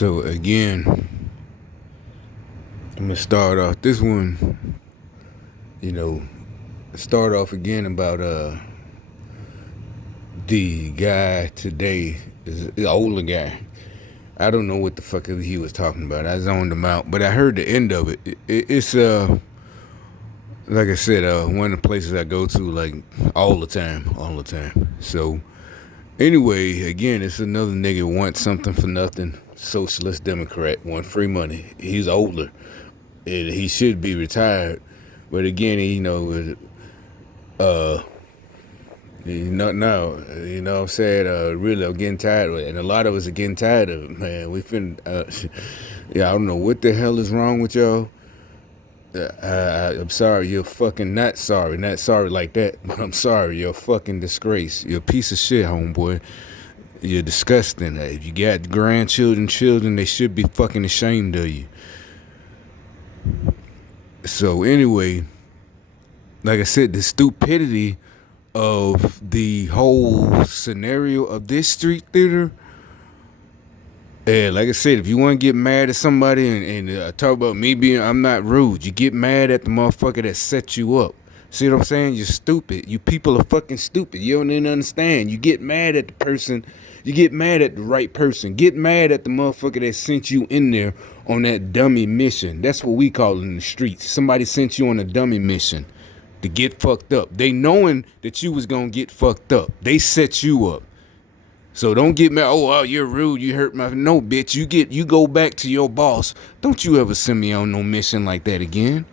So again, I'm gonna start off this one. You know, start off again about the guy today is an older guy. I don't know what the fuck he was talking about. I zoned him out, but I heard the end of it. It's like I said, one of the places I go to like all the time. So anyway, again, it's another nigga wants something for nothing. Socialist Democrat want free money. He's older. He should be retired, but again, not now. You know what I'm saying? Really, I'm getting tired of it, and a lot of us are getting tired of it, man. Yeah, I don't know what the hell is wrong with y'all. I'm sorry, you're fucking not sorry like that, but I'm sorry, you're a fucking disgrace. You're a piece of shit, homeboy. You're disgusting. If you got children, they should be fucking ashamed of you. So anyway, like I said, the stupidity of the whole scenario of this street theater. And like I said, if you want to get mad at somebody and talk about me I'm not rude. You get mad at the motherfucker that set you up. See what I'm saying? You're stupid. You people are fucking stupid. You don't even understand. You get mad at the person. You get mad at the right person. Get mad at the motherfucker that sent you in there on that dummy mission. That's what we call it in the streets. Somebody sent you on a dummy mission to get fucked up. They knowing that you was going to get fucked up. They set you up. So don't get mad. Oh, you're rude. You hurt my. No, bitch. You go back to your boss. Don't you ever send me on no mission like that again.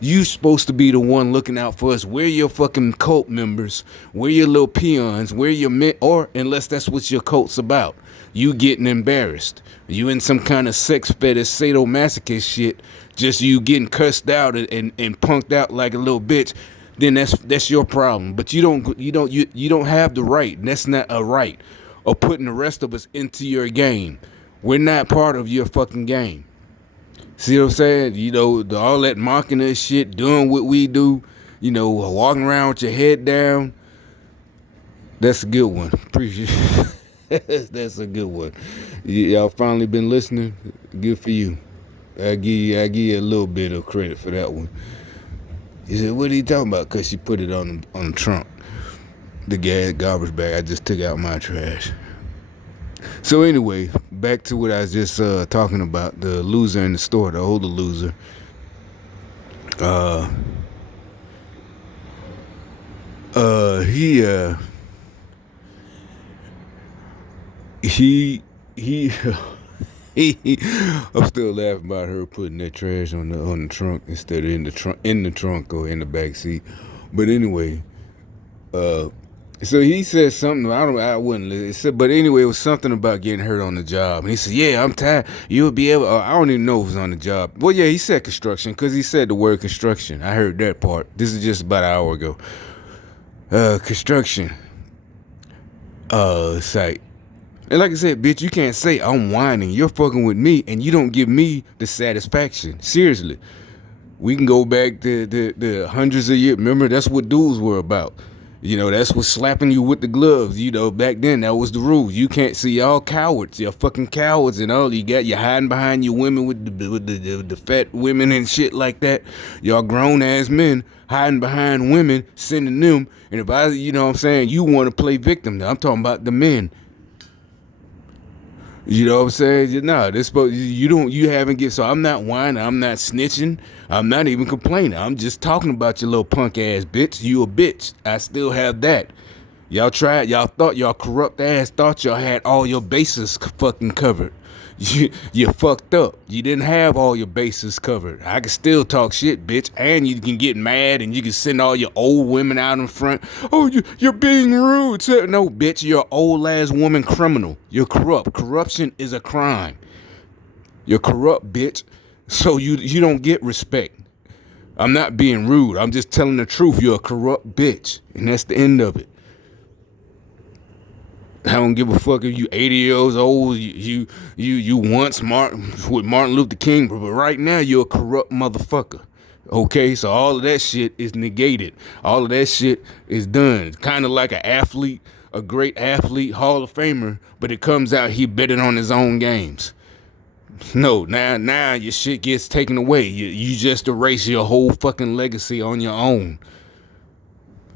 You supposed to be the one looking out for us. We're your fucking cult members. We're your little peons. We're your men. Or unless that's what your cult's about. You getting embarrassed. You in some kind of sex fetish sadomasochist shit. Just you getting cussed out and punked out like a little bitch. Then that's your problem. But you don't have the right. And that's not a right. Or putting the rest of us into your game. We're not part of your fucking game. See what I'm saying? You know, all that mocking us shit, doing what we do, you know, walking around with your head down. That's a good one. Appreciate it. That's a good one. Y'all finally been listening? Good for you. I give you a little bit of credit for that one. He said, what are you talking about? Because she put it on the trunk. The garbage bag I just took out my trash. So anyway, back to what I was just talking about. The loser in the store, the older loser. He I'm still laughing about her putting that trash on the trunk instead of in the trunk or in the back seat. But anyway, so he said something. I wouldn't listen. But anyway, it was something about getting hurt on the job. And he said, "Yeah, I'm tired. You'll be able." I don't even know if it was on the job. Well, yeah, he said construction because he said the word construction. I heard that part. This is just about an hour ago. Construction site. And like I said, bitch, you can't say I'm whining. You're fucking with me, and you don't give me the satisfaction. Seriously, we can go back to the hundreds of years. Remember, that's what duels were about. You know, that's what slapping you with the gloves. You know, back then, that was the rules. You can't see y'all cowards. Y'all fucking cowards and all. You hiding behind your women with the fat women and shit like that. Y'all grown-ass men hiding behind women, sending them. And if you know what I'm saying, you want to play victim. I'm talking about the men. You know what I'm saying? Nah, you haven't get, so I'm not whining, I'm not snitching, I'm not even complaining. I'm just talking about your little punk ass bitch. You a bitch. I still have that. Y'all thought y'all corrupt ass thought y'all had all your bases fucking covered. You fucked up. You didn't have all your bases covered. I can still talk shit, bitch, and you can get mad and you can send all your old women out in front. Oh, you're being rude. No, bitch, you're an old ass woman criminal. You're corrupt. Corruption is a crime. You're corrupt, bitch. So you don't get respect. I'm not being rude. I'm just telling the truth. You're a corrupt bitch, and that's the end of it. I don't give a fuck if you 80 years old, you once with Martin Luther King, but right now you're a corrupt motherfucker. Okay, so all of that shit is negated. All of that shit is done. It's kind of like an athlete, a great athlete, Hall of Famer, but it comes out he betting on his own games. No, now your shit gets taken away. You just erase your whole fucking legacy on your own.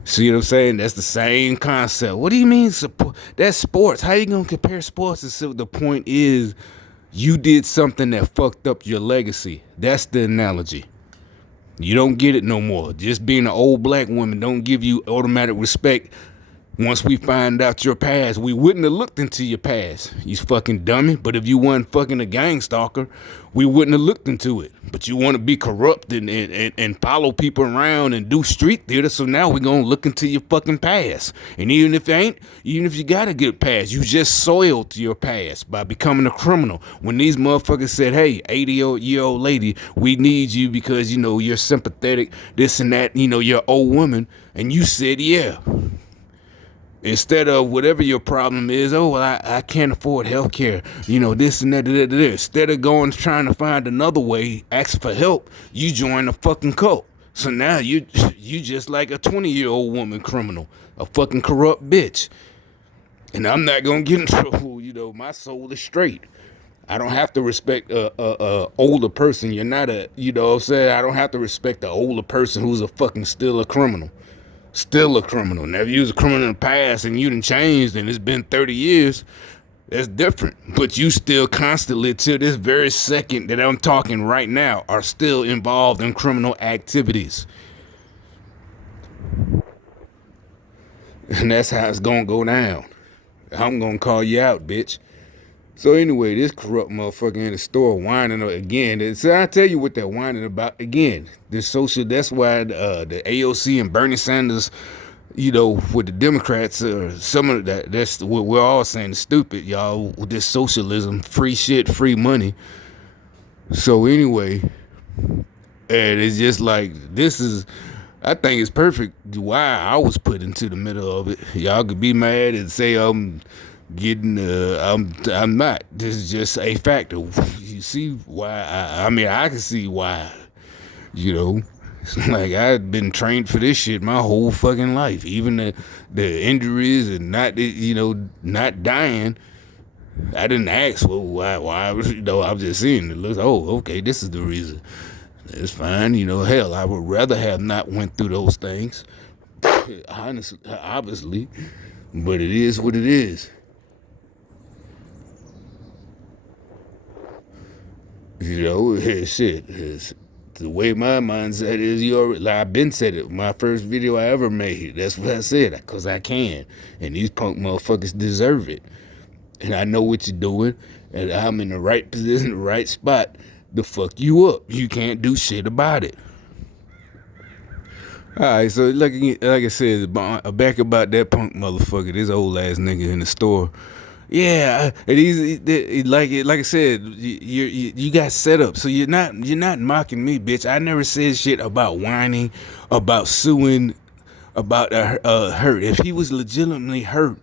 See what I'm saying? That's the same concept. What do you mean support? That's sports. How you gonna compare sports? The point is, you did something that fucked up your legacy. That's the analogy. You don't get it no more. Just being an old black woman don't give you automatic respect. Once we find out your past, we wouldn't have looked into your past, you fucking dummy. But if you weren't fucking a gang stalker, we wouldn't have looked into it. But you want to be corrupt and follow people around and do street theater, so now we're going to look into your fucking past. And even if you got a good past, you just soiled your past by becoming a criminal. When these motherfuckers said, hey, 80-year-old lady, we need you because, you're sympathetic, this and that, you're an old woman, and you said, yeah. Instead of whatever your problem is, oh, well, I can't afford health care, this and that. Instead of trying to find another way, ask for help, you join a fucking cult. So now you just like a 20-year-old woman criminal, a fucking corrupt bitch. And I'm not going to get in trouble, my soul is straight. I don't have to respect a older person. You're not I don't have to respect the older person who's a fucking still a criminal. Still a criminal. Now, if you was a criminal in the past and you done changed and it's been 30 years, that's different. But you still constantly, to this very second that I'm talking right now, are still involved in criminal activities. And that's how it's gonna go down. I'm gonna call you out, bitch. So anyway, this corrupt motherfucker in the store whining again. So I tell you what they're whining about again. That's why the AOC and Bernie Sanders, with the Democrats, some of that's what we're all saying is stupid, y'all, with this socialism, free shit, free money. So anyway, and it's just like, I think it's perfect why I was put into the middle of it. Y'all could be mad and say I'm not. This is just a factor. You see why? I can see why. It's like I've been trained for this shit my whole fucking life. Even the injuries and not dying. I didn't ask. Well, why? I'm just seeing it. Looks. Oh, okay. This is the reason. It's fine. Hell, I would rather have not went through those things. Honestly, obviously, but it is what it is. Shit. It's the way my mindset is. I've been said it. My first video I ever made. That's what I said. Because I can. And these punk motherfuckers deserve it. And I know what you're doing. And I'm in the right position, the right spot to fuck you up. You can't do shit about it. Alright, so like I said, back about that punk motherfucker, this old ass nigga in the store. Yeah, and he's like I said, you got set up, so you're not mocking me, bitch. I never said shit about whining, about suing, about hurt. If he was legitimately hurt,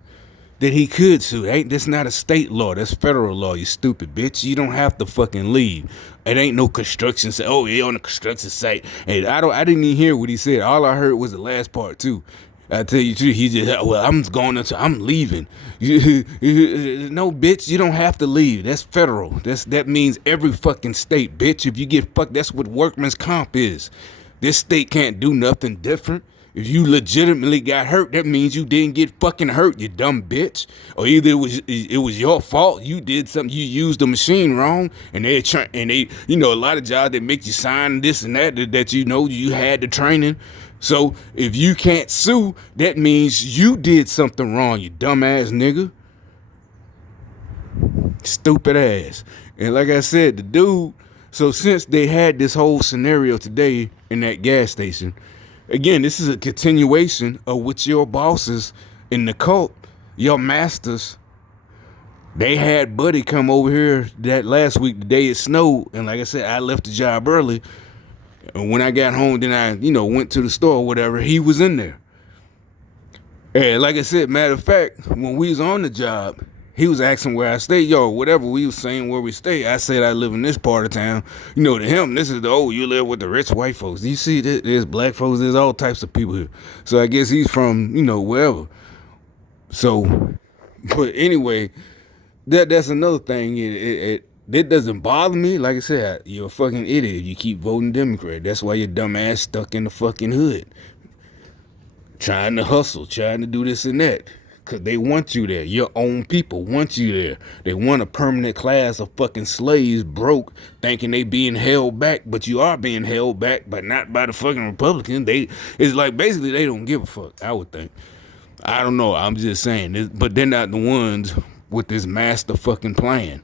then he could sue. That's not a state law. That's federal law. You stupid bitch. You don't have to fucking leave. It ain't no construction site. Oh, yeah, on the construction site. And I didn't even hear what he said. All I heard was the last part too. I tell you too, he just, well, I'm leaving. No, bitch, you don't have to leave. That's federal. That means every fucking state, bitch. If you get fucked, that's what workman's comp is. This state can't do nothing different. If you legitimately got hurt, that means you didn't get fucking hurt, you dumb bitch. Or either it was your fault. You did something. You used the machine wrong, and they a lot of jobs that make you sign this and that you had the training. So if you can't sue, that means you did something wrong, you dumbass nigga. Stupid ass. And like I said, the dude. So since they had this whole scenario today in that gas station. Again, this is a continuation of what your bosses in the cult, your masters, they had Buddy come over here that last week, the day it snowed. And like I said, I left the job early. And when I got home, then I, went to the store or whatever, he was in there. And like I said, matter of fact, when we was on the job, he was asking where I stay. Whatever we was saying where we stay, I said I live in this part of town. To him, this is you live with the rich white folks. You see, there's black folks, there's all types of people here. So I guess he's from, wherever. So, but anyway, that's another thing. That doesn't bother me. Like I said, you're a fucking idiot if you keep voting Democrat. That's why your dumb ass stuck in the fucking hood. Trying to hustle, trying to do this and that. Because they want you there. Your own people want you there. They want a permanent class of fucking slaves broke, thinking they being held back, but you are being held back, but not by the fucking Republicans. It's like basically they don't give a fuck, I would think. I don't know. I'm just saying. But they're not the ones with this master fucking plan.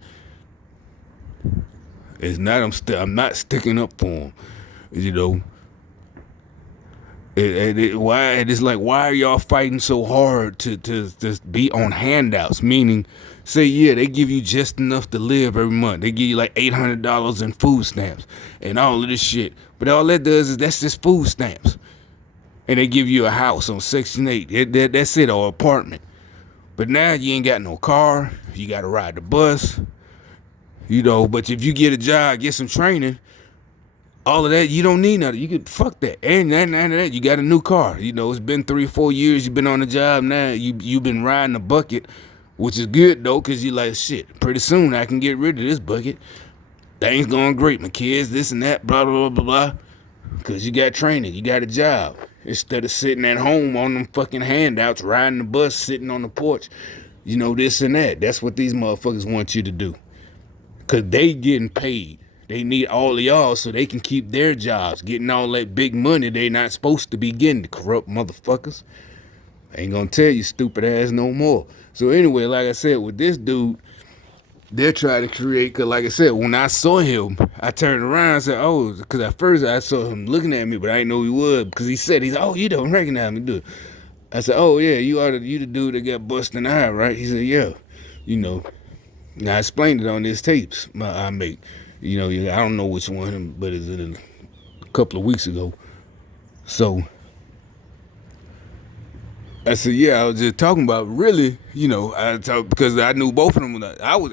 It's not. I'm not sticking up for them. You know. Why it's like, why are y'all fighting so hard to be on handouts? Meaning, say yeah, they give you just enough to live every month. They give you like $800 in food stamps and all of this shit. But all that does is that's just food stamps. And they give you a house on Section 8. That's it, or apartment. But now you ain't got no car. You got to ride the bus. You know, but if you get a job, get some training, all of that, you don't need nothing. You could fuck that. And that, you got a new car. You know, it's been 3 or 4 years you've been on the job now. You've been riding a bucket, which is good, though, because you're like, shit, pretty soon I can get rid of this bucket. Things going great, my kids, this and that, blah, blah, blah, blah, blah. Because you got training. You got a job. Instead of sitting at home on them fucking handouts, riding the bus, sitting on the porch, you know, this and that. That's what these motherfuckers want you to do. Because they getting paid. They need all of y'all so they can keep their jobs, getting all that big money they not supposed to be getting, the corrupt motherfuckers. I ain't gonna tell you stupid ass no more. So anyway, like I said, with this dude, they're trying to create, because like I said, when I saw him, I turned around and said, oh, because at first I saw him looking at me, but I didn't know he was, because he said, oh, you don't recognize me, dude. I said, oh, yeah, you the dude that got busted in the eye, right? He said, yeah. You know, now I explained it on these tapes I make. You know, I don't know which one, but it's a couple of weeks ago. So I said, yeah, I was just talking about really, you know, because I knew both of them. I was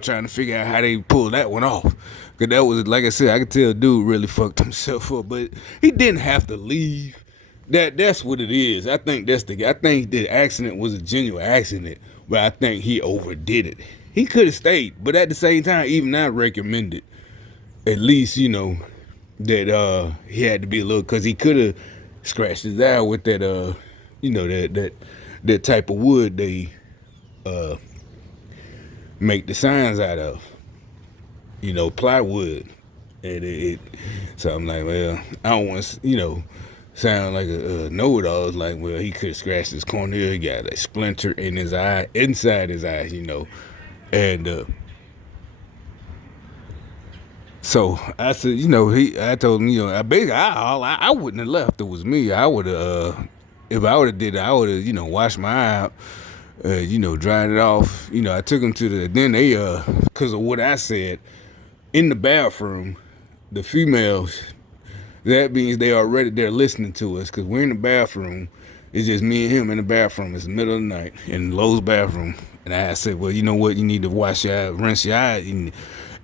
trying to figure out how they pulled that one off. Because that was, like I said, I could tell dude really fucked himself up. But he didn't have to leave. That's what it is. I think I think the accident was a genuine accident, but I think he overdid it. He could have stayed, but at the same time, even I recommend it. At least, you know, that he had to be a little, because he could have scratched his eye with that, you know, that type of wood they make the signs out of, you know, plywood. And so I'm like, well, I don't want to, you know, sound like a know-it-all. It's like, well, he could have scratched his cornea, he got a splinter in his eye, inside his eye, you know, and so I said, you know, I told him, you know, I wouldn't have left. It was me. I would have, if I would have did it, I would have, you know, washed my eye out, you know, dried it off. You know, I took him then they, because of what I said, in the bathroom, the females, that means they're listening to us, because we're in the bathroom. It's just me and him in the bathroom. It's the middle of the night in Lowe's bathroom. And I said, well, you know what? You need to wash your eye, rinse your eye.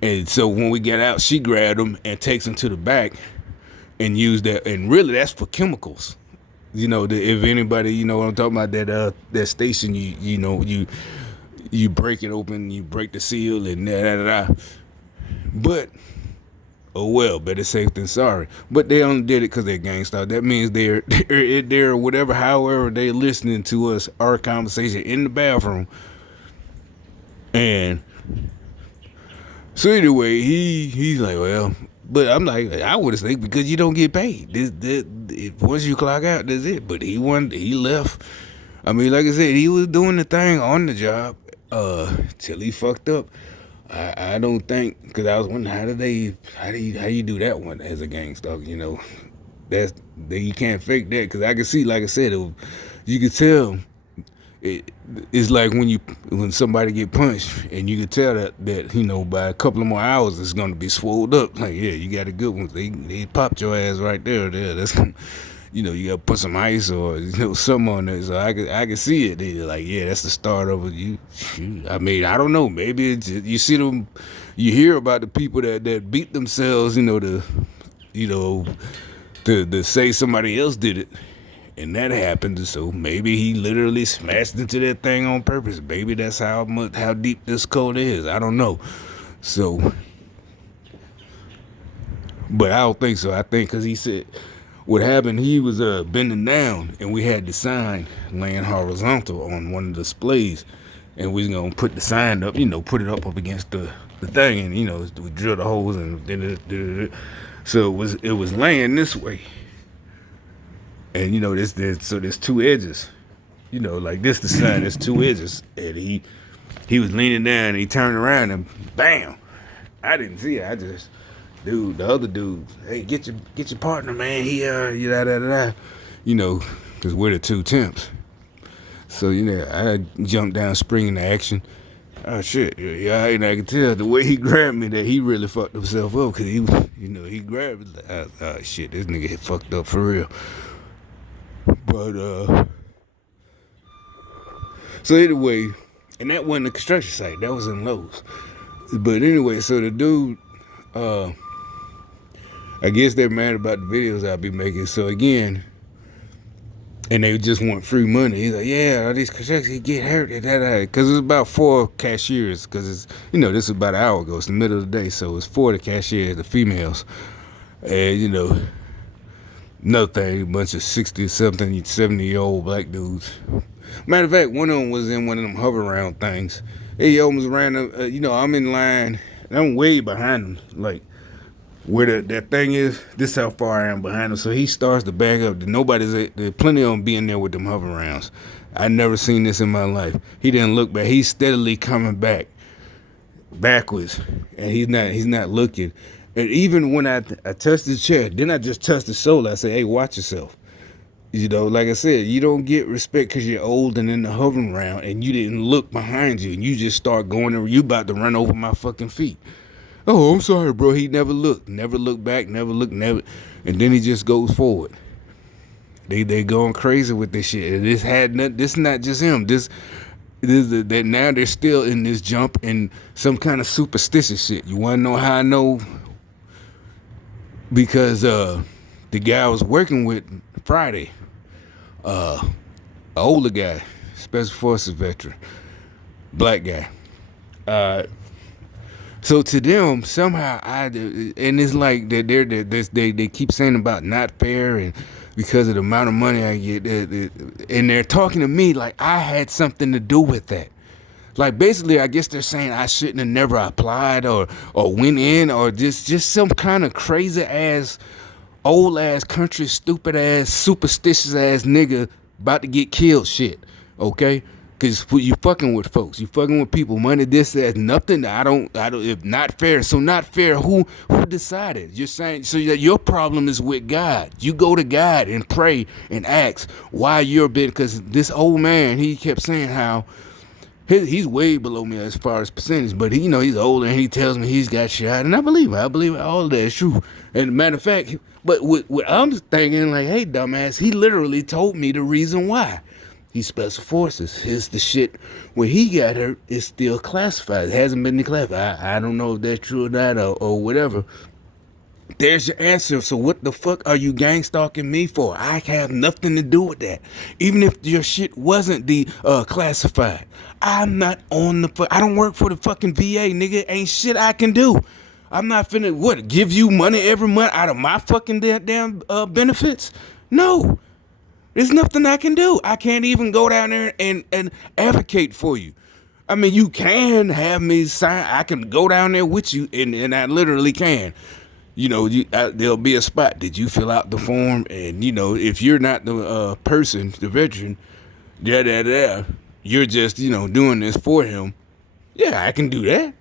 And so when we get out, she grabbed him and takes him to the back and used that. And really, that's for chemicals. You know, if anybody, you know what I'm talking about, that station, you know, you break it open, you break the seal and da. But, oh well, better safe than sorry. But they only did it because they're gangsta. That means they're whatever, however they're listening to us, our conversation in the bathroom. And so anyway, he's like, well, but I'm like, I would have said, because you don't get paid. Once you clock out, that's it. But he left. I mean, like I said, he was doing the thing on the job till he fucked up. I don't think, because I was wondering, how do you do that one as a gangster? You know, you can't fake that, because I can see, like I said, you could tell. It's like when somebody get punched, and you can tell that you know, by a couple of more hours it's gonna be swolled up. Like, yeah, you got a good one. They popped your ass right there. That's, you know, you gotta put some ice or, you know, something on there. So I can see it. They're like, yeah, that's the start of it. I mean, I don't know. Maybe it's just, you see them, you hear about the people that beat themselves, you know, to say somebody else did it. And that happened, so maybe he literally smashed into that thing on purpose. Maybe that's how deep this code is. I don't know. So, but I don't think so. I think because he said what happened, he was bending down, and we had the sign laying horizontal on one of the displays, and we was gonna put the sign up, put it up against the thing, and we drilled the holes and so it was laying this way, and there's two edges, like this the sign, there's two edges, and he was leaning down, and he turned around and bam, I didn't see it, I just. Dude, the other dude, hey, get your partner, man. He because we're the two temps. So I jumped down, spring into action. Oh shit, yeah, and I could tell the way he grabbed me that he really fucked himself up because he grabbed me like, oh shit, this nigga hit fucked up for real. But so anyway, and that wasn't a construction site, that was in Lowe's. But anyway, so the dude, I guess they're mad about the videos I'll be making. So again, and they just want free money. He's like, yeah, all these constructions get hurt. Because it's about 4 cashiers. Because it's, this is about an hour ago. It's the middle of the day. So it's 4 of the cashiers, the females. And, another thing, a bunch of 60-something, 70-year-old black dudes. Matter of fact, one of them was in one of them hover around things. He almost ran up, I'm in line. And I'm way behind him. Like, where that thing is, this is how far I am behind him. So he starts to back up. There's plenty of them being there with them hover rounds. I never seen this in my life. He didn't look back. He's steadily coming backwards, and he's not looking. And even when I touched the chair, then I just touched the shoulder. I said, hey, watch yourself. Like I said, you don't get respect because you're old and in the hovering round, and you didn't look behind you, and you just start going, and you about to run over my fucking feet. Oh, I'm sorry, bro. He never looked back, never looked, and then he just goes forward. They going crazy with this shit. And this not just him. This that now they're still in this jump and some kind of superstitious shit. You want to know how I know? Because the guy I was working with Friday, an older guy, Special Forces veteran, black guy. So to them, somehow and it's like they keep saying about not fair and because of the amount of money I get, and they're talking to me like I had something to do with that. Like basically, I guess they're saying I shouldn't have never applied or went in or just some kind of crazy ass, old ass country, stupid ass, superstitious ass nigga about to get killed shit. Okay. Cause you fucking with folks, you fucking with people, money, this, that, nothing. I don't. If not fair, so not fair. Who decided? You're saying so that your problem is with God. You go to God and pray and ask why you're bit. Cause this old man, he kept saying how he's way below me as far as percentage, but he's older and he tells me he's got shot, and I believe it. I believe all of that is true. And matter of fact, but what I'm thinking like, hey, dumbass, he literally told me the reason why. He's Special Forces. His the shit where he got hurt is still classified. It hasn't been declassified. I don't know if that's true or not or whatever. There's your answer. So what the fuck are you gang stalking me for? I have nothing to do with that. Even if your shit wasn't classified. I'm not on I don't work for the fucking VA, nigga. Ain't shit I can do. I'm not finna, give you money every month out of my fucking damn benefits? No. There's nothing I can do. I can't even go down there and advocate for you. I mean, you can have me sign. I can go down there with you, and I literally can. There'll be a spot. Did you fill out the form? And, if you're not the person, the veteran, you're just, doing this for him. Yeah, I can do that.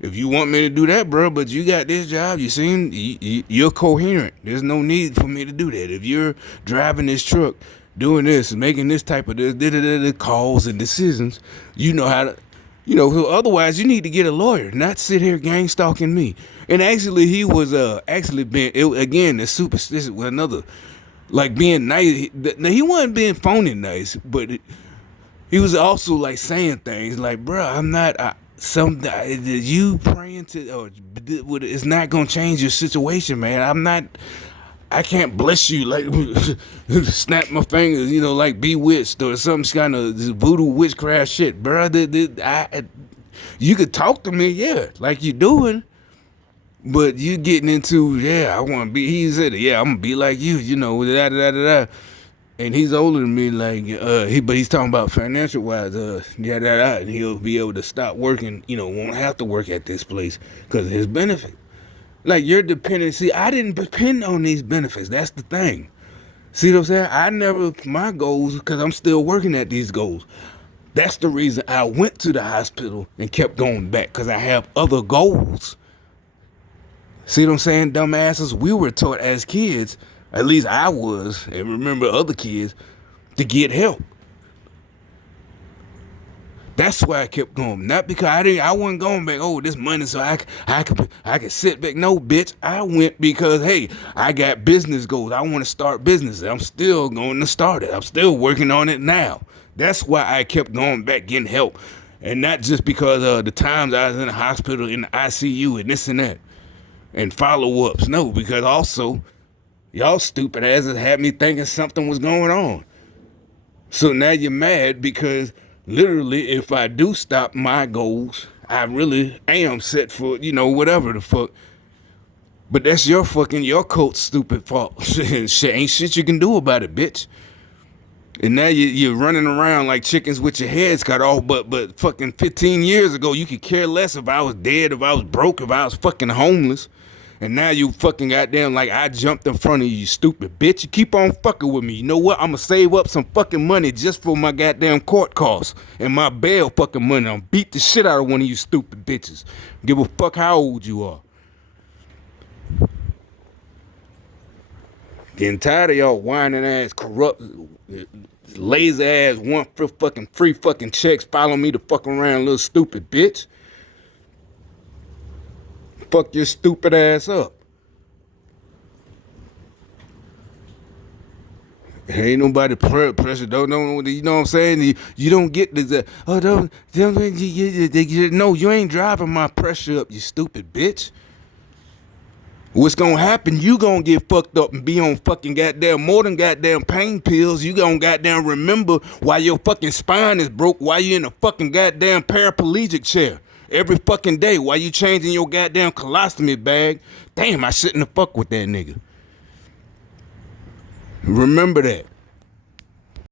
If you want me to do that, bro, but you got this job, you're coherent. There's no need for me to do that. If you're driving this truck, doing this, making this type of calls and decisions, you know how to, otherwise you need to get a lawyer, not sit here gang stalking me. And actually, he was again, the superstitious with another, like being nice. Now, he wasn't being phony nice, but he was also like saying things like, bro, I'm not, you praying to, or it's not going to change your situation, man. I can't bless you, like, snap my fingers, like bewitched or some kind of voodoo witchcraft shit, bro. You could talk to me, yeah, like you doing, but you getting into, yeah, I want to be. He said, yeah, I'm gonna be like you, da da da da. And he's older than me, like but he's talking about financial wise, yeah, that, and he'll be able to stop working, won't have to work at this place because of his benefit. Like your dependency, I didn't depend on these benefits. That's the thing. See what I'm saying? I never my goals because I'm still working at these goals. That's the reason I went to the hospital and kept going back because I have other goals. See what I'm saying, dumbasses? We were taught as kids, at least I was, and remember other kids, to get help. That's why I kept going. Not because I wasn't going back, oh, this money so I could sit back. No, bitch. I went because, hey, I got business goals. I want to start business. I'm still going to start it. I'm still working on it now. That's why I kept going back getting help. And not just because of the times I was in the hospital, in the ICU, and this and that. And follow-ups. No, because also, y'all stupid asses had me thinking something was going on. So now you're mad because literally if I do stop my goals, I really am set for, whatever the fuck. But that's your cult stupid fault. Shit, ain't shit you can do about it, bitch. And now you're running around like chickens with your heads cut off, but fucking 15 years ago, you could care less if I was dead, if I was broke, if I was fucking homeless. And now you fucking goddamn like I jumped in front of you, stupid bitch. You keep on fucking with me. You know what? I'm gonna save up some fucking money just for my goddamn court costs and my bail fucking money. I'm beat the shit out of one of you stupid bitches. Give a fuck how old you are. Getting tired of y'all whining ass, corrupt, lazy ass, want for fucking free fucking checks. Follow me to fuck around, little stupid bitch. Fuck your stupid ass up. Ain't nobody pressure. Don't you know what I'm saying? You don't get the no. You ain't driving my pressure up, you stupid bitch. What's gonna happen? You gonna get fucked up and be on fucking goddamn more than goddamn pain pills. You gonna goddamn remember why your fucking spine is broke, why you in a fucking goddamn paraplegic chair every fucking day, why you changing your goddamn colostomy bag. Damn, I shouldn't have fucked with that nigga. Remember that.